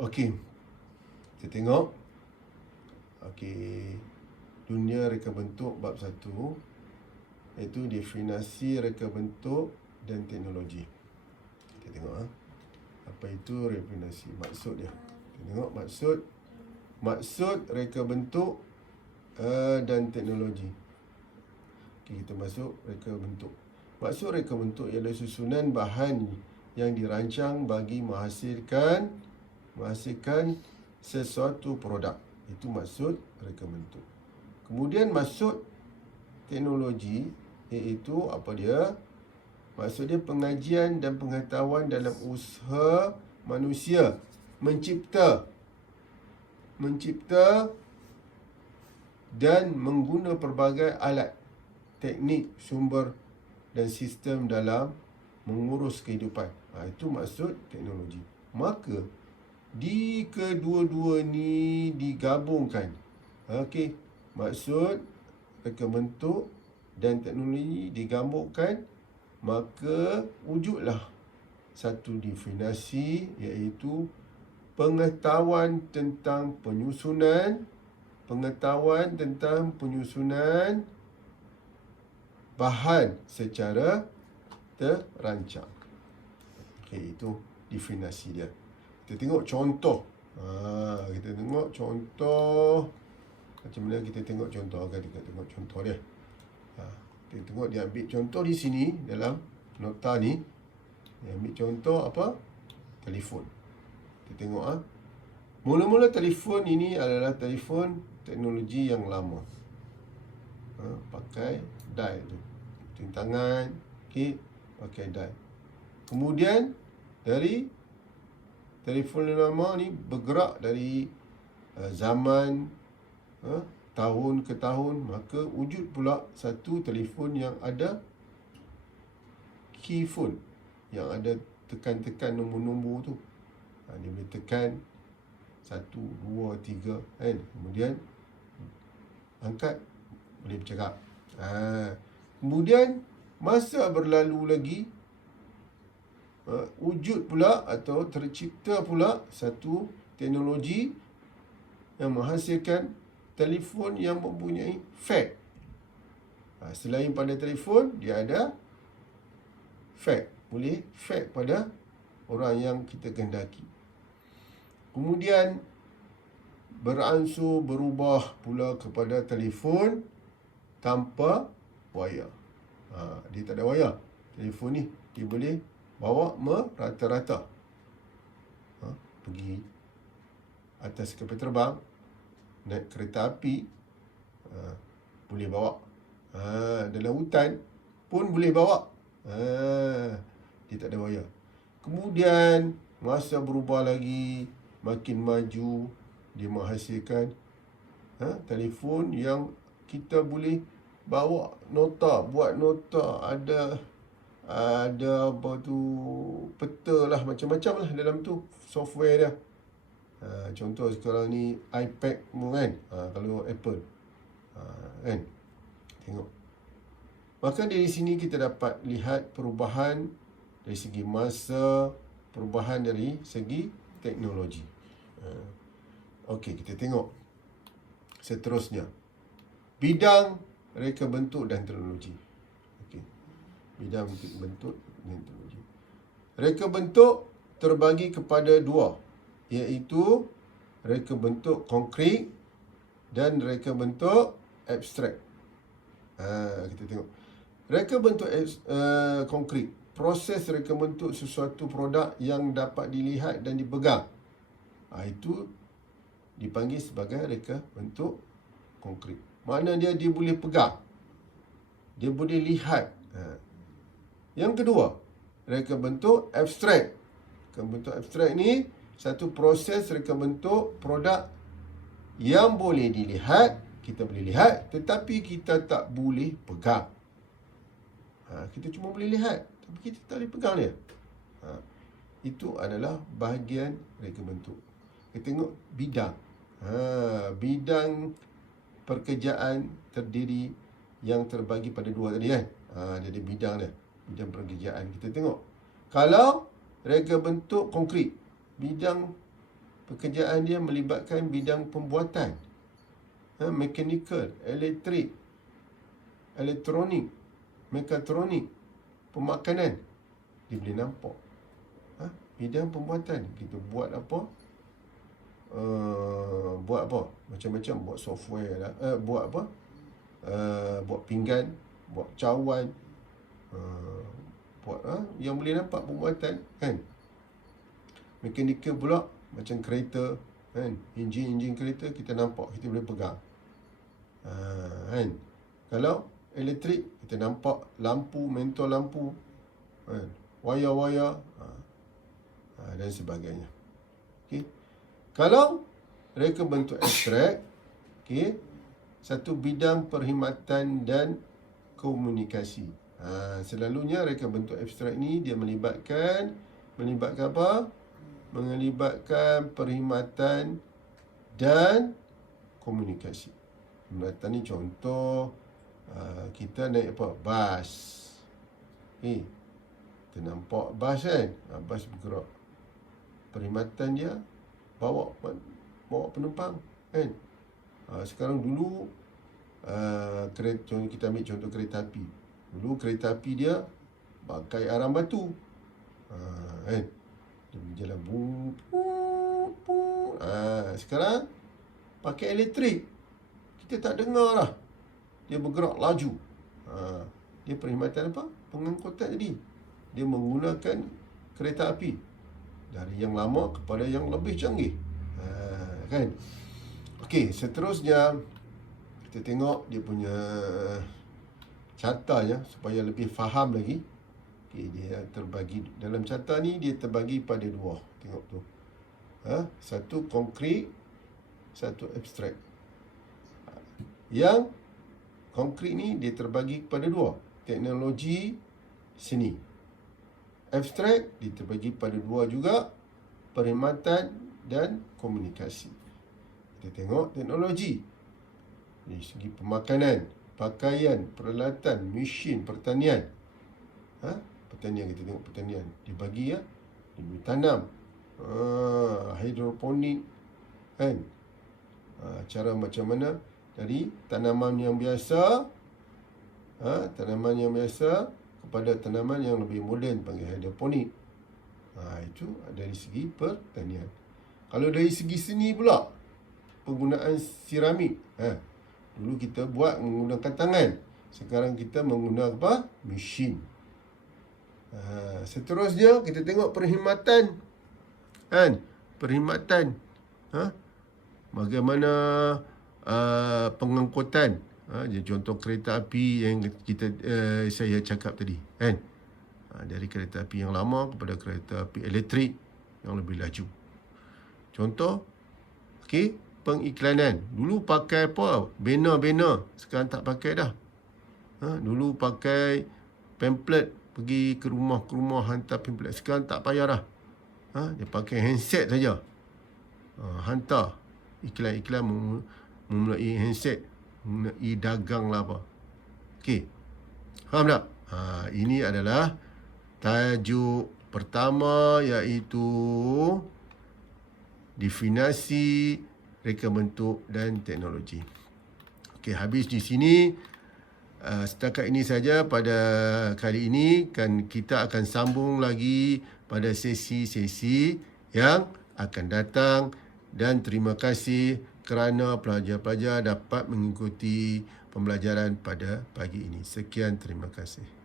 Okey, kita tengok. Okey, dunia reka bentuk bab 1, iaitu definisi reka bentuk dan teknologi. Kita tengok apa itu definisi, maksud dia. Kita tengok maksud reka bentuk dan teknologi. Okey, kita masuk reka bentuk. Maksud reka bentuk ialah susunan bahan yang dirancang bagi menghasilkan sesuatu produk. Itu maksud reka bentuk. Kemudian maksud teknologi iaitu apa dia? Maksud dia pengajian dan pengetahuan dalam usaha manusia mencipta dan mengguna pelbagai alat, teknik, sumber dan sistem dalam mengurus kehidupan. Itu maksud teknologi. Maka di kedua-dua ni digabungkan. Okey, maksud reka bentuk dan teknologi digabungkan, maka wujudlah satu definisi, iaitu pengetahuan tentang penyusunan bahan secara terancang. Okey, itu definisi dia. Kita tengok contoh. Kita tengok contoh. Macam mana kita tengok contoh? Kita tengok contoh dia. Kita tengok dia ambil contoh di sini dalam nota ni. Dia ambil contoh apa? Telefon. Kita tengok mula-mula telefon ini adalah telefon teknologi yang lama. Pakai dial tu. Tangan, okey, pakai dial. Kemudian dari telefon yang lama ni bergerak dari zaman tahun ke tahun, maka wujud pula satu telefon yang ada key phone, yang ada tekan-tekan nombor-nombor tu. Dia boleh tekan 1, 2, 3 kan. Kemudian angkat, boleh bercakap. Kemudian masa berlalu lagi, wujud pula atau tercipta pula satu teknologi yang menghasilkan telefon yang mempunyai fax. Selain pada telefon, dia ada fax. Boleh fax pada orang yang kita kehendaki. Kemudian beransur berubah pula kepada telefon tanpa wayar. Dia tak ada wayar. Telefon ni dia boleh bawa merata-rata. Pergi atas kapal terbang, naik kereta api, boleh bawa. Dalam hutan pun boleh bawa. Dia tak ada wayar. Kemudian masa berubah lagi, makin maju, dia menghasilkan telefon yang kita boleh bawa nota, buat nota, ada apa tu, peta lah, macam-macam lah dalam tu software dia. Contoh sekarang ni iPad kan, kalau Apple kan, tengok. Maka dari sini kita dapat lihat perubahan dari segi masa, perubahan dari segi teknologi. Okey, kita tengok seterusnya. Bidang reka bentuk dan teknologi. Okey. Bidang bentuk dan teknologi. Reka bentuk terbagi kepada dua, iaitu reka bentuk konkret dan reka bentuk abstrak. Kita tengok. Reka bentuk konkret, proses reka bentuk sesuatu produk yang dapat dilihat dan dipegang. Itu dipanggil sebagai reka bentuk konkret. Makna dia boleh pegang, dia boleh lihat. Yang kedua, reka bentuk abstrak. Reka bentuk abstrak ni satu proses reka bentuk produk yang boleh dilihat, kita boleh lihat, tetapi kita tak boleh pegang. Kita cuma boleh lihat, tapi kita tak boleh pegang dia. Itu adalah bahagian reka bentuk. Kita tengok bidang. Bidang pekerjaan terdiri yang terbagi pada dua tadi kan. Dia ada bidang dia, bidang pekerjaan. Kita tengok. Kalau reka bentuk konkret, bidang pekerjaan dia melibatkan bidang pembuatan, mechanical, elektrik, elektronik, mekatronik, pemakanan, dia boleh nampak. Bidang pembuatan, kita buat apa? Buat apa? Macam-macam, buat software lah, buat apa? Buat pinggan, buat cawan, buat yang boleh nampak pembuatan, kan? Mechanical pula macam kereta, kan? Enjin kereta kita nampak, kita boleh pegang, kan? Kalau elektrik, kita nampak lampu, mentol lampu, kan? Wayar-wayar, dan sebagainya. Okey. Kalau reka bentuk abstrak, okey, satu bidang perkhidmatan dan komunikasi. Selalunya reka bentuk abstrak ni dia melibatkan apa? Melibatkan perkhidmatan dan komunikasi. Perkhidmatan ni contoh, kita naik apa? Bas. Kita nampak bas, kan? Bas bergerak. Perkhidmatan dia bawa penumpang, kan? Sekarang dulu kita ambil contoh kereta api. Dulu kereta api dia pakai arang batu, kan? Dia berjalan sekarang pakai elektrik, kita tak dengar lah, dia bergerak laju. Dia perkhidmatan apa? Pengangkutan tadi. Dia menggunakan kereta api dari yang lama kepada yang lebih canggih, kan? Okey, seterusnya kita tengok dia punya carta supaya lebih faham lagi. Okey, dia terbagi dalam carta ni, dia terbagi pada dua. Tengok tu. Satu konkret, satu abstrak. Yang konkret ni dia terbagi kepada dua, teknologi seni. Abstrak dia terbagi pada dua juga, perkhidmatan dan komunikasi. Kita tengok teknologi dari segi pemakanan, pakaian, peralatan, mesin, pertanian. Pertanian, kita tengok pertanian. Dia bagi dia boleh tanam, hidroponik, kan? Cara macam mana dari tanaman yang biasa, kepada tanaman yang lebih moden, panggil hidroponik. Itu dari segi pertanian. Kalau dari segi seni pula, penggunaan seramik. Dulu kita buat menggunakan tangan, sekarang kita menggunakan apa? Mesin. Seterusnya kita tengok perkhidmatan, kan? Perkhidmatan, bagaimana pengangkutan. Contoh kereta api yang saya cakap tadi, kan? Dari kereta api yang lama kepada kereta api elektrik yang lebih laju. Contoh, okey, pengiklanan. Dulu pakai apa? Banner. Sekarang tak pakai dah. Dulu pakai pamphlet, pergi ke rumah hantar pamphlet. Sekarang tak payah dah. Dia pakai handset saja. Hantar iklan-iklan melalui handset, melalui dagang lah apa. Okey. Faham tak? Ini adalah tajuk pertama, iaitu definisi reka bentuk dan teknologi. Okey, habis di sini. Setakat ini saja pada kali ini. Kita akan sambung lagi pada sesi-sesi yang akan datang. Dan terima kasih kerana pelajar-pelajar dapat mengikuti pembelajaran pada pagi ini. Sekian, terima kasih.